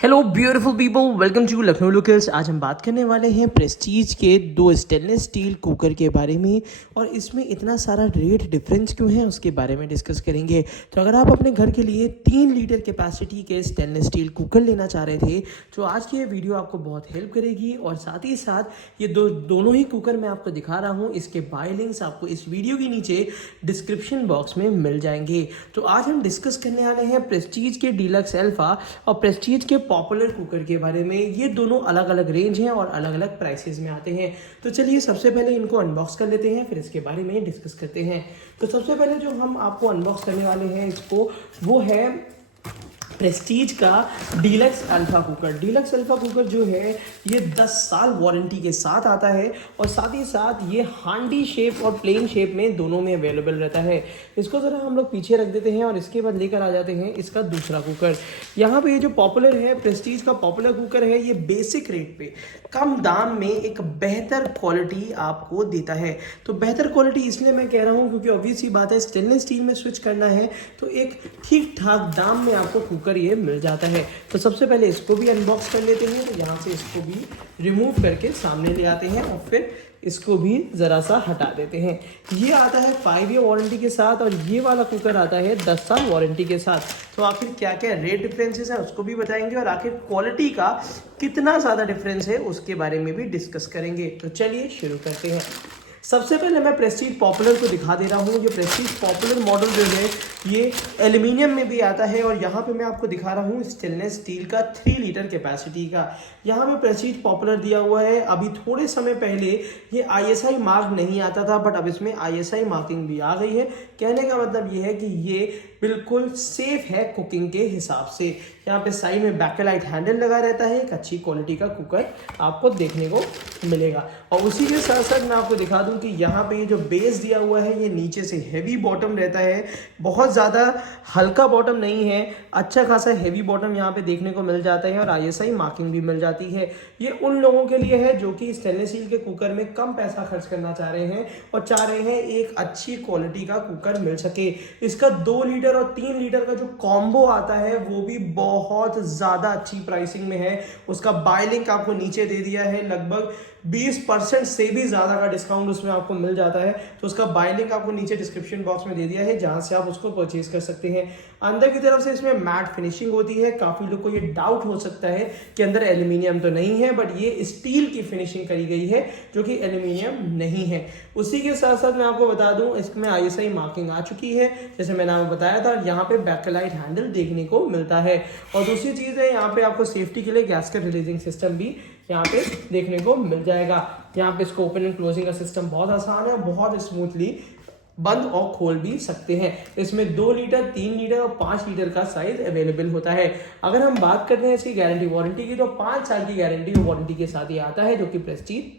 Hello beautiful people, welcome to Lucknow locals. आज हम बात करने वाले हैं प्रेस्टीज के दो स्टेनलेस स्टील कुकर के बारे में, और इसमें इतना सारा रेट डिफरेंस क्यों है उसके बारे में डिस्कस करेंगे। तो अगर आप अपने घर के लिए 3 लीटर कैपेसिटी के स्टेनलेस स्टील कुकर लेना चाह रहे थे तो आज की ये वीडियो आपको बहुत हेल्प करेगी। और साथ ही साथ ये दोनों ही कुकर मैं आपको दिखा रहा हूँ, इसके बाय लिंक्स आपको इस वीडियो के नीचे डिस्क्रिप्शन बॉक्स में मिल जाएंगे। तो आज हम डिस्कस करने वाले हैं प्रेस्टीज के डीलक्स अल्फा और प्रेस्टीज के पॉपुलर कुकर के बारे में। ये दोनों अलग अलग रेंज हैं और अलग अलग प्राइसेस में आते हैं। तो चलिए सबसे पहले इनको अनबॉक्स कर लेते हैं, फिर इसके बारे में डिस्कस करते हैं। तो सबसे पहले जो हम आपको अनबॉक्स करने वाले हैं इसको, वो है प्रेस्टीज का deluxe alpha cooker. Deluxe alpha cooker जो है ये 10 साल वारंटी के साथ आता है, और साथ ही साथ ये हांडी शेप और प्लेन शेप में दोनों में अवेलेबल रहता है। इसको ज़रा हम लोग पीछे रख देते हैं और इसके बाद लेकर आ जाते हैं इसका दूसरा कुकर। यहाँ पे ये जो पॉपुलर है, प्रेस्टीज का पॉपुलर कुकर है, ये बेसिक रेट पे कम दाम में एक बेहतर क्वालिटी आपको देता है। तो बेहतर क्वालिटी इसलिए मैं कह रहा हूँ क्योंकि ऑब्वियस सी बात है, स्टेनलेस स्टील में स्विच करना है तो एक ठीक ठाक दाम में आपको कुकर ये मिल जाता है। तो सबसे पहले इसको भी अनबॉक्स कर लेते हैं। तो यहाँ से इसको भी रिमूव करके सामने ले आते हैं और फिर इसको भी ज़रा सा हटा देते हैं। ये आता है 5 ईयर वारंटी के साथ, और ये वाला कुकर आता है 10 साल वारंटी के साथ। तो आखिर क्या क्या रेट डिफरेंसेस हैं उसको भी बताएंगे, और आखिर क्वालिटी का कितना ज़्यादा डिफरेंस है उसके बारे में भी डिस्कस करेंगे। तो चलिए शुरू करते हैं। सबसे पहले मैं प्रेस्टीज पॉपुलर को दिखा दे रहा हूँ। ये प्रेस्टीज पॉपुलर मॉडल जो है ये एल्यूमिनियम में भी आता है, और यहाँ पे मैं आपको दिखा रहा हूँ स्टेनलेस स्टील का 3 लीटर कैपेसिटी का। यहाँ पे प्रेस्टीज पॉपुलर दिया हुआ है। अभी थोड़े समय पहले ये ISI मार्क नहीं आता था, बट अब इसमें ISI मार्किंग भी आ गई है। कहने का मतलब ये है कि ये बिल्कुल सेफ है कुकिंग के हिसाब से। यहाँ पे साइड में बैकेलाइट हैंडल लगा रहता है। एक अच्छी क्वालिटी का कुकर आपको देखने को मिलेगा। और उसी के साथ साथ मैं आपको दिखा दूं कि यहाँ पे ये जो बेस दिया हुआ है ये नीचे से हेवी बॉटम रहता है, बहुत ज़्यादा हल्का बॉटम नहीं है, अच्छा खासा हेवी बॉटम यहाँ पे देखने को मिल जाता है, और ISI मार्किंग भी मिल जाती है। ये उन लोगों के लिए है जो कि स्टेनलेस स्टील के कुकर में कम पैसा खर्च करना चाह रहे हैं और चाह रहे हैं एक अच्छी क्वालिटी का कुकर मिल सके। इसका 2 लीटर और 3 लीटर का जो कॉम्बो आता है वो भी बहुत ज़्यादा अच्छी प्राइसिंग में है। उसका बाय लिंक आपको नीचे दे दिया है, लगभग 20% से भी ज़्यादा का डिस्काउंट उसमें आपको मिल जाता है। तो उसका बाय लिंक आपको नीचे डिस्क्रिप्शन बॉक्स में दे दिया है, जहां से आप उसको परचेज कर सकते हैं। अंदर की तरफ से इसमें मैट फिनिशिंग होती है। काफ़ी लोग को ये डाउट हो सकता है कि अंदर एल्यूमिनियम तो नहीं है, बट ये स्टील की फिनिशिंग करी गई है जो कि एल्यूमिनियम नहीं है। उसी के साथ साथ मैं आपको बता दूं इसमें ISI मार्किंग आ चुकी है, जैसे मैंने आपको बताया था। यहाँ पे बैकलाइट हैंडल देखने को मिलता है, और दूसरी चीज़ है यहाँ पे आपको सेफ्टी के लिए गैस्केट रिलीजिंग सिस्टम भी यहाँ पे देखने को मिल जाएगा। यहाँ पे इसको ओपन एंड क्लोजिंग का सिस्टम बहुत आसान है, बहुत स्मूथली बंद और खोल भी सकते हैं। इसमें 2 लीटर, 3 लीटर और 5 लीटर का साइज अवेलेबल होता है। अगर हम बात करते हैं इसकी गारंटी वारंटी की, तो 5 साल की गारंटी वारंटी के साथ ही आता है, जो कि प्रेस्टीज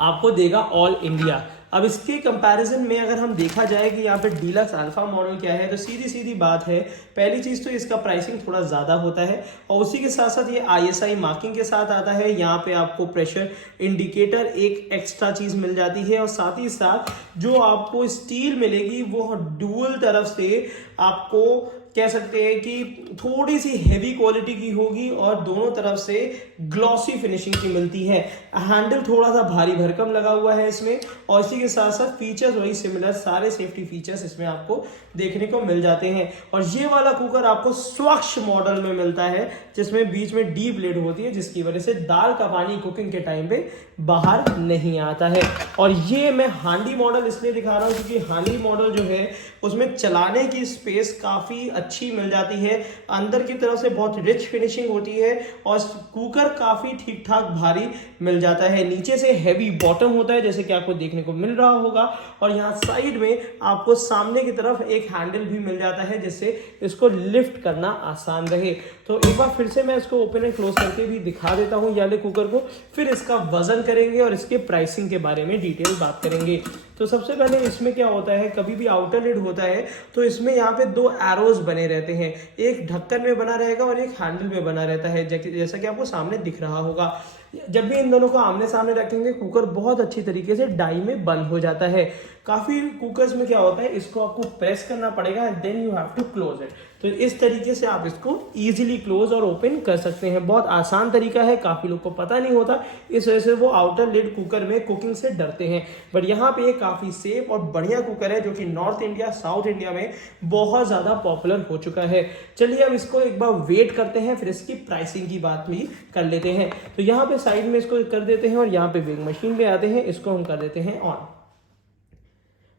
आपको देगा ऑल इंडिया। अब इसके कंपैरिजन में अगर हम देखा जाए कि यहाँ पे डीलक्स अल्फा मॉडल क्या है, तो सीधी सीधी बात है, पहली चीज़ तो इसका प्राइसिंग थोड़ा ज़्यादा होता है, और उसी के साथ साथ ये ISI मार्किंग के साथ आता है। यहाँ पे आपको प्रेशर इंडिकेटर एक एक्स्ट्रा चीज़ मिल जाती है, और साथ ही साथ जो आपको स्टील मिलेगी वो डुअल तरफ से आपको कह सकते हैं कि थोड़ी सी हैवी क्वालिटी की होगी, और दोनों तरफ से ग्लॉसी फिनिशिंग की मिलती है। हैंडल थोड़ा सा भारी भरकम लगा हुआ है इसमें, और इसी के साथ साथ फीचर्स वही सिमिलर, सारे सेफ्टी फीचर्स इसमें आपको देखने को मिल जाते हैं। और ये वाला कुकर आपको स्वच्छ मॉडल में मिलता है, जिसमें बीच में डीप लिड होती है, जिसकी वजह से दाल का पानी कुकिंग के टाइम पे बाहर नहीं आता है। और ये मैं हांडी मॉडल इसलिए दिखा रहा हूँ क्योंकि हांडी मॉडल जो है उसमें चलाने की स्पेस काफ़ी अच्छी मिल जाती है। अंदर की तरफ से बहुत रिच फिनिशिंग होती है, और कुकर काफ़ी ठीक ठाक भारी मिल जाता है। नीचे से हैवी बॉटम होता है, जैसे कि आपको देखने को मिल रहा होगा, और यहाँ साइड में आपको सामने की तरफ एक हैंडल भी मिल जाता है, जिससे इसको लिफ्ट करना आसान रहे। तो एक बार फिर से मैं इसको ओपन एंड क्लोज करके भी दिखा देता हूँ याले कुकर को, फिर इसका वजन करेंगे और इसके प्राइसिंग के बारे में डिटेल बात करेंगे। तो सबसे पहले इसमें क्या होता है, कभी भी आउटर लिड होता है तो इसमें यहाँ पे 2 एरोज बने रहते हैं, एक ढक्कन में बना रहेगा और एक हैंडल में बना रहता है, जैसा कि आपको सामने दिख रहा होगा। जब भी इन दोनों को आमने सामने रखेंगे कुकर बहुत अच्छी तरीके से डाई में बंद हो जाता है। काफ़ी कुकर्स में क्या होता है, इसको आपको प्रेस करना पड़ेगा and then you have to close it. तो इस तरीके से आप इसको इजीली क्लोज और ओपन कर सकते हैं। बहुत आसान तरीका है, काफ़ी लोग को पता नहीं होता, इस वजह से वो आउटर लिड कुकर में कुकिंग से डरते हैं। बट यहाँ पे काफ़ी सेफ और बढ़िया कुकर है जो कि नॉर्थ इंडिया, साउथ इंडिया में बहुत ज़्यादा पॉपुलर हो चुका है। चलिए अब इसको एक बार वेट करते हैं, फिर इसकी प्राइसिंग की बात भी कर लेते हैं। तो यहाँ पे साइड में इसको कर देते हैं और यहाँ पे वेइंग मशीन पे आते हैं, इसको हम कर देते हैं ऑन।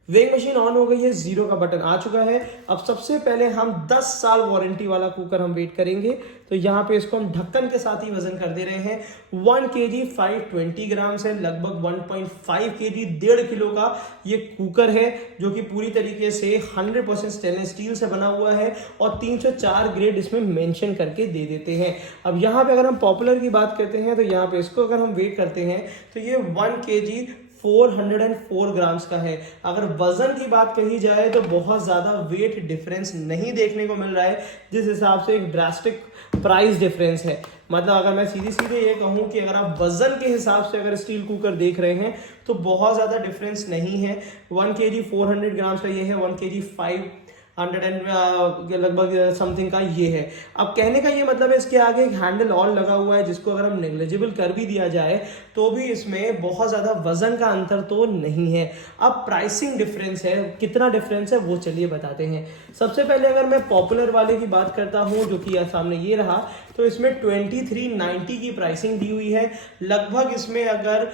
वेइंग मशीन ऑन हो गई है, 0 का बटन आ चुका है। अब सबसे पहले हम 10 साल वारंटी वाला कुकर हम वेट करेंगे। तो यहाँ पे इसको हम ढक्कन के साथ ही वजन कर दे रहे हैं। 1 kg 520 ग्राम से लगभग 1.5 kg 1.5 किलो का ये कुकर है जो कि पूरी तरीके से 100% स्टेनलेस स्टील से बना हुआ है और 304 ग्रेड इसमें मेंशन करके दे देते हैं। अब यहाँ पे अगर हम पॉपुलर की बात करते हैं तो यहाँ पे इसको अगर हम वेट करते हैं तो ये 1 kg 404 ग्राम्स का है। अगर वजन की बात कही जाए तो बहुत ज़्यादा वेट डिफरेंस नहीं देखने को मिल रहा है, जिस हिसाब से एक ड्रास्टिक प्राइस डिफरेंस है। मतलब अगर मैं सीधे ये कहूँ कि अगर आप वजन के हिसाब से अगर स्टील कुकर देख रहे हैं तो बहुत ज़्यादा डिफरेंस नहीं है। 1 kg 400 ग्राम्स का ये है, 1 kg 500 लगभग समथिंग का ये है। अब कहने का ये मतलब है इसके आगे एक हैंडल और लगा हुआ है जिसको अगर हम नेग्लिजिबल कर भी दिया जाए तो भी इसमें बहुत ज़्यादा वजन का अंतर तो नहीं है। अब प्राइसिंग डिफरेंस है, कितना डिफरेंस है वो चलिए बताते हैं। सबसे पहले अगर मैं पॉपुलर वाले की बात करता हूँ जो कि सामने ये रहा, तो इसमें 2390 की प्राइसिंग दी हुई है। लगभग इसमें अगर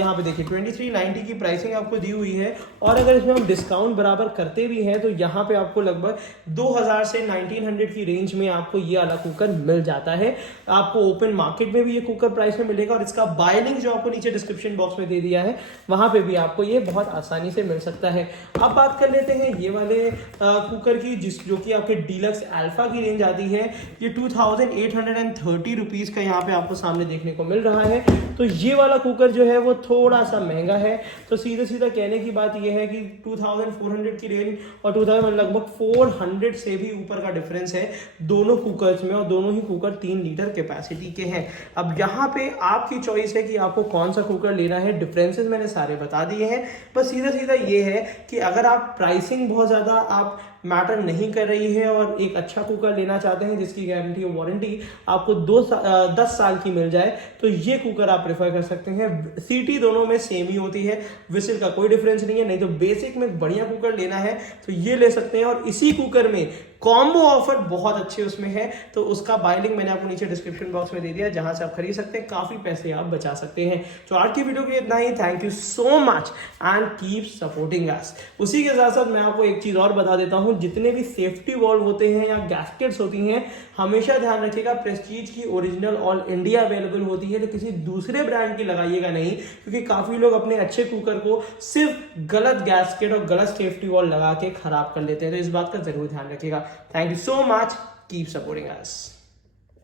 यहाँ पे देखिए 2390 की प्राइसिंग आपको दी हुई है और अगर इसमें हम डिस्काउंट बराबर करते भी हैं तो यहाँ पे आपको लगभग 2000 से 1900 की रेंज में आपको ये वाला कुकर मिल जाता है। आपको ओपन मार्केट में भी ये कुकर प्राइस में मिलेगा और इसका बाय लिंक जो आपको नीचे डिस्क्रिप्शन बॉक्स में दे दिया है वहां पे भी आपको ये बहुत आसानी से मिल सकता है। अब बात कर लेते हैं ये वाले कुकर की जो कि आपके डीलक्स अल्फा की रेंज आती है। ये 2830 रुपीज का यहाँ पे आपको सामने देखने को मिल रहा है। तो ये वाला कुकर जो है वो थोड़ा सा महंगा है। तो सीधा कहने की बात ये है कि 2400 की रेंज और 2000 लगभग 400 से भी ऊपर का डिफरेंस है दोनों कुकर्स में और दोनों ही कुकर 3 लीटर कैपेसिटी के हैं। अब यहाँ पे आपकी चॉइस है कि आपको कौन सा कुकर लेना है। डिफरेंसेस मैंने सारे बता दिए हैं। बस सीधा ये है कि अगर आप प्राइसिंग बहुत ज़्यादा आप मैटर नहीं कर रही है और एक अच्छा कुकर लेना चाहते हैं जिसकी गारंटी और वारंटी आपको 10 साल की मिल जाए तो ये कुकर आप प्रेफर कर सकते हैं। सीटी दोनों में सेम ही होती है, विसिल का कोई डिफरेंस नहीं है। नहीं तो बेसिक में बढ़िया कुकर लेना है तो ये ले सकते हैं। और इसी कुकर में कॉम्बो ऑफर बहुत अच्छे उसमें है, तो उसका बाय लिंक मैंने आपको नीचे डिस्क्रिप्शन बॉक्स में दे दिया जहां से आप खरीद सकते हैं। काफी पैसे आप बचा सकते हैं। तो आज की वीडियो के लिए इतना ही। Thank you so much and keep supporting us. उसी के साथ साथ मैं आपको एक चीज और बता देता हूं, जितने भी सेफ्टी वॉल्व होते हैं या गैस्केट्स होती हैं हमेशा ध्यान रखिएगा प्रेस्टीज की ओरिजिनल ऑल इंडिया अवेलेबल होती है। तो किसी दूसरे ब्रांड की लगाइएगा नहीं, क्योंकि काफी लोग अपने अच्छे कुकर को सिर्फ गलत गैस्केट और गलत सेफ्टी वॉल्व लगा के खराब कर लेते हैं। तो इस बात का जरूर ध्यान रखिएगा। Thank you so much. Keep supporting us.